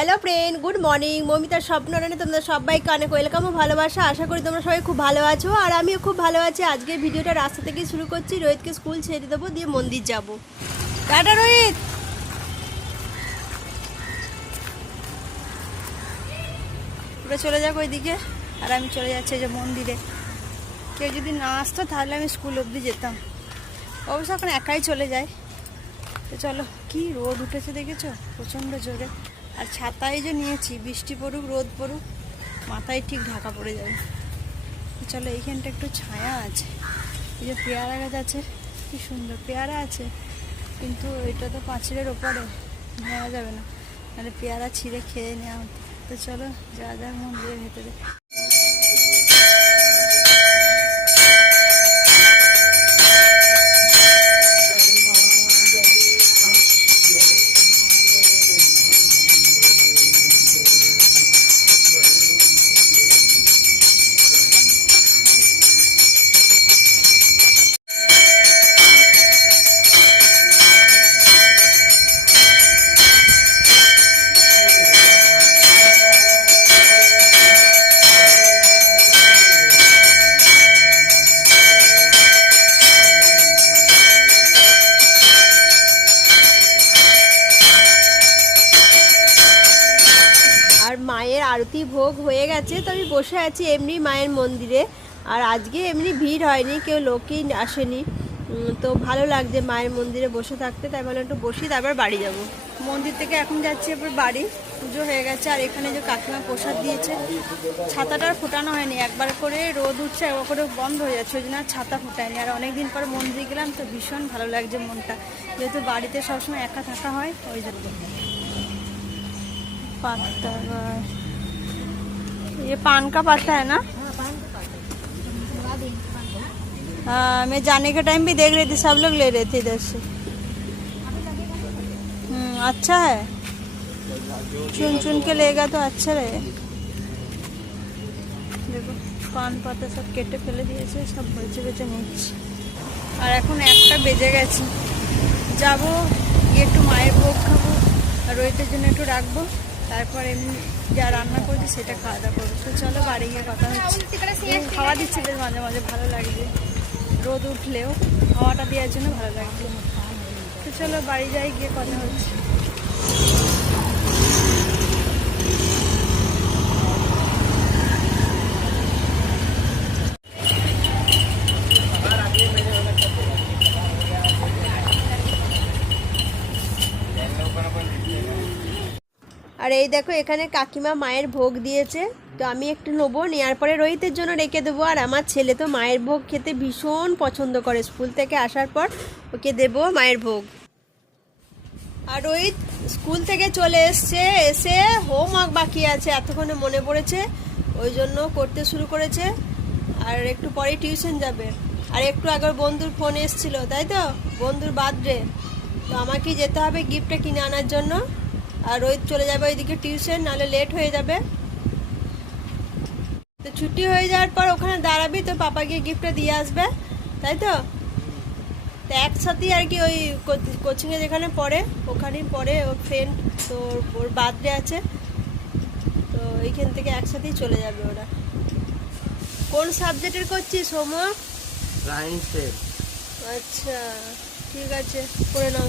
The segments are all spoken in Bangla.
হ্যালো ফ্রেন্ড গুড মর্নিং মমিতার স্বপ্নরানে তোমরা সবাইকে অনেক ওয়েলকাম ও ভালোবাসা। আশা করি তোমরা সবাই খুব ভালো আছো। আর আমিও খুব ভালো আছি। আজকে ভিডিওটা রাস্তা থেকে শুরু করছি। রোহিতকে স্কুল ছেড়ে দেবো, দিয়ে মন্দির যাব। টাটা, রোহিত! পুরো চলে যাব ওইদিকে। আর আমি চলে যাচ্ছি যে মন্দিরে। কেউ যদি না আসতো, তাহলে আমি স্কুল অবধি যেতাম। অবশ্য এখন একাই চলে যায়। তো চলো, কি রোদ উঠেছে দেখেছ? প্রচণ্ড জোরে। আর ছাতায় যে নিয়েছি, বৃষ্টি পড়ুক, রোদ পড়ুক, মাথায় ঠিক ঢাকা পড়ে যাবে। চলো এইখানটা একটু ছায়া আছে। এই যে পেয়ারা গাছ আছে, কি সুন্দর পেয়ারা আছে, কিন্তু এটা তো পাঁচিলের ওপরে, নেওয়া যাবে না। মানে পেয়ারা ছিঁড়ে খেয়ে নেওয়া হতো। তো চলো যা যা দিয়ে ভেতরে। আরতি ভোগ হয়ে গেছে, তো আমি বসে আছি এমনি মায়ের মন্দিরে। আর আজকে এমনি ভিড় হয়নি, কেউ লোকই আসেনি। তো ভালো লাগছে মায়ের মন্দিরে বসে থাকতে, তাই ভালো একটু বসি, তারপর বাড়ি যাব। মন্দির থেকে এখন যাচ্ছি এবার বাড়ি, পুজো হয়ে গেছে, আর এখানে যে কাকিমা প্রসাদ দিয়েছে, ছাতাটা আর ফোটানো হয়নি। একবার করে রোদ উঠছে, একবার করে বন্ধ হয়ে যাচ্ছে, ওই জন্য ছাতা ফোটায়নি। আর অনেক দিন পর মন্দিরে গেলাম, তো ভীষণ ভালো লাগছে মনটা। যেহেতু বাড়িতে সবসময় একা থাকা হয়, ওই জন্য। পাত্তা ये पान का पत्ता है ना हाँ मैं जाने के टाइम भी देख रही थी सब लोग ले रहे थे इधर से हम्म अच्छा है चुन चुन के लेगा तो अच्छा रहे দেখো পান পাতা সব কেটে ফেলে দিয়েছে সব বেছে বেছে নিচ্ছে আর এখন একটা বেজে গেছে যাব গিয়ে একটু মায়ের ভোগ খাবো আর রোহিতের জন্য একটু রাখবো তারপর এমনি যা রান্না করছি সেটা খাওয়া দাওয়া করব। তো চলো বাড়ি গিয়ে কথা হচ্ছে। খাওয়া দিচ্ছি বেশ মাঝে মাঝে, ভালো লাগছে। রোদ উঠলেও হাওয়াটা দেওয়ার জন্য ভালো লাগছে। তো চলো বাড়ি যাই, গিয়ে কথা হচ্ছে। আর এই দেখো, এখানে কাকিমা মায়ের ভোগ দিয়েছে। তো আমি একটু নেব, নেওয়ার পরে রোহিতের জন্য রেখে দেবো। আর আমার ছেলে তো মায়ের ভোগ খেতে ভীষণ পছন্দ করে। স্কুল থেকে আসার পর ওকে দেবো মায়ের ভোগ। আর রোহিত স্কুল থেকে চলে এসছে, এসে হোমওয়ার্ক বাকি আছে, এতক্ষণে মনে পড়েছে। ওই জন্য করতে শুরু করেছে। আর একটু পরে টিউশন যাবে। আর একটু আগে বন্ধুর ফোন এসছিল, তাই তো? বন্ধুর বার্থডে। তো আমাকে যেতে হবে গিফটটা কিনে আনার জন্য। আর রোহিত চলে যাবে ওইদিকে টিউশন নাহলে লেট হয়ে যাবে। তো ছুটি হয়ে যাওয়ার পর ওখানে দাঁড়াবি তো পাপা গিয়ে গিফটটা দিয়ে আসবে তাই তো? তো একসাথেই আর কি ওই কোচিংয়ে যেখানে পড়ে ওখানেই পড়ে ওর ফ্রেন্ড তো ওর- বার্থডে আছে। তো এইখান থেকে একসাথেই চলে যাবে ওরা। কোন সাবজেক্টের করছিস হোমওয়ার্ক? সায়েন্সের আচ্ছা ঠিক আছে করে নাও।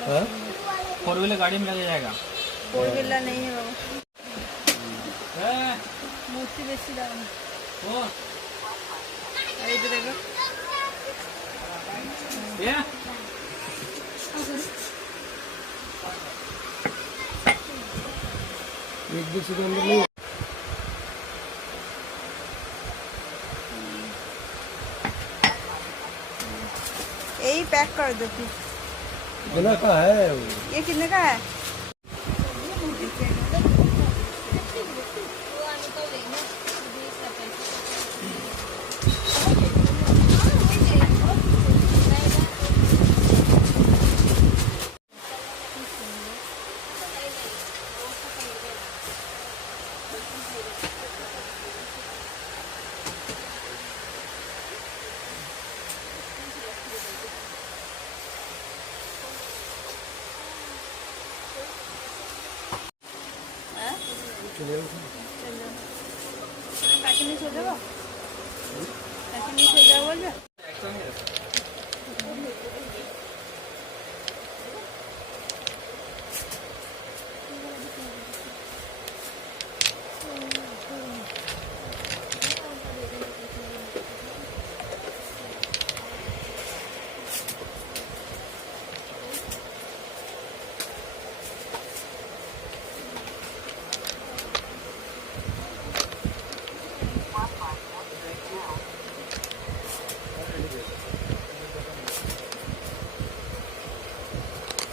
फोर व्हीलर गाड़ी में लग जाएगा। फोर व्हीलर नहीं है बाबा मूर्ति बेची दाम अरे इधर देखो। ये? एक दूसरे के अंदर नहीं यही पैक कर दो फिर। बिना का है। ये कितने का है চলে যাব। কাকে নিয়ে চলে যাব? কাকে নিয়ে চলে যাব বলবে?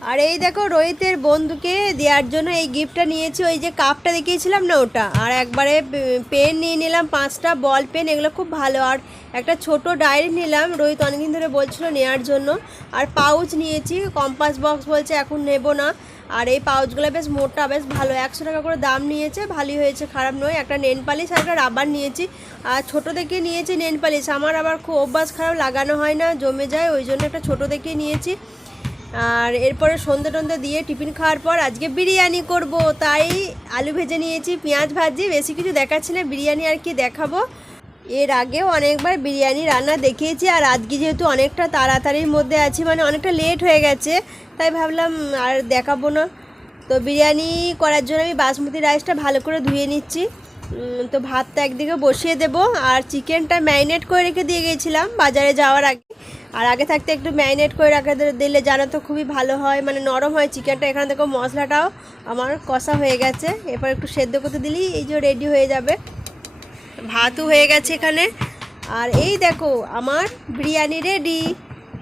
আর এই দেখো রোহিতের বন্ধুকে দেওয়ার জন্য এই গিফটটা নিয়েছি, ওই যে কাপটা দেখিয়েছিলাম না ওটা? আর একবারে পেন নিয়ে নিলাম, পাঁচটা বল পেন, এগুলো খুব ভালো। আর একটা ছোট ডায়েরি নিলাম, রোহিত অনেকদিন ধরে বলছিল নেওয়ার জন্য। আর পাউচ নিয়েছি, কম্পাস বক্স বলছে এখন নেব না। আর এই পাউচগুলো বেশ মোটা, বেশ ভালো, একশো টাকা করে দাম নিয়েছে, ভালোই হয়েছে, খারাপ নয়। একটা নেন পালিশ আর একটা রাবার নিয়েছি। আর ছোটো থেকে নিয়েছি নেন পালিশ, আমার আবার খুব অভ্যাস খারাপ, লাগানো হয় না, জমে যায়, ওই জন্য একটা ছোটো থেকে নিয়েছি। আর এরপরে সন্ধে টন্ধে দিয়ে টিফিন খাওয়ার পর আজকে বিরিয়ানি করব। তাই আলু ভেজে নিয়েছি, পেঁয়াজ ভাজি, বেশি কিছু দেখাচ্ছি না, বিরিয়ানি আর কি দেখাবো। এর আগেও অনেকবার বিরিয়ানি রান্না দেখিয়েছি আর আজকে যেহেতু অনেকটা তাড়াতাড়ির মধ্যে আছি মানে অনেকটা লেট হয়ে গেছে, তাই ভাবলাম আর দেখাবো না। তো বিরিয়ানি করার জন্য আমি বাসমতি রাইসটা ভালো করে ধুয়ে নিচ্ছি। তো ভাতটা একদিকে বসিয়ে দেব আর চিকেনটা ম্যারিনেট করে রেখে দিয়ে গিয়েছিলাম বাজারে যাওয়ার আগে। আর আগে থাকতে একটু ম্যারিনেট করে রাখা দিলে জানো তো খুবই ভালো হয়। মানে নরম হয় চিকেনটা। এখানে দেখো মশলাটাও আমার কষা হয়ে গেছে। এরপর একটু সেদ্ধ করতে দিলেই এই যে রেডি হয়ে যাবে। ভাতও হয়ে গেছে এখানে। আর এই দেখো, আমার বিরিয়ানি রেডি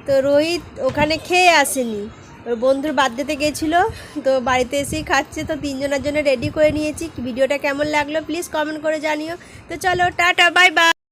তো রোহিত ওখানে খেয়ে আসেনি। ওর বন্ধুর বার্থডেতে গেছিল। তো বাড়িতে এসেই খাচ্ছে। তো তিনজনের জন্য রেডি করে নিয়েছি। ভিডিওটা কেমন লাগল প্লিজ কমেন্ট করে জানিও। তো চলো, টাটা বাই বাই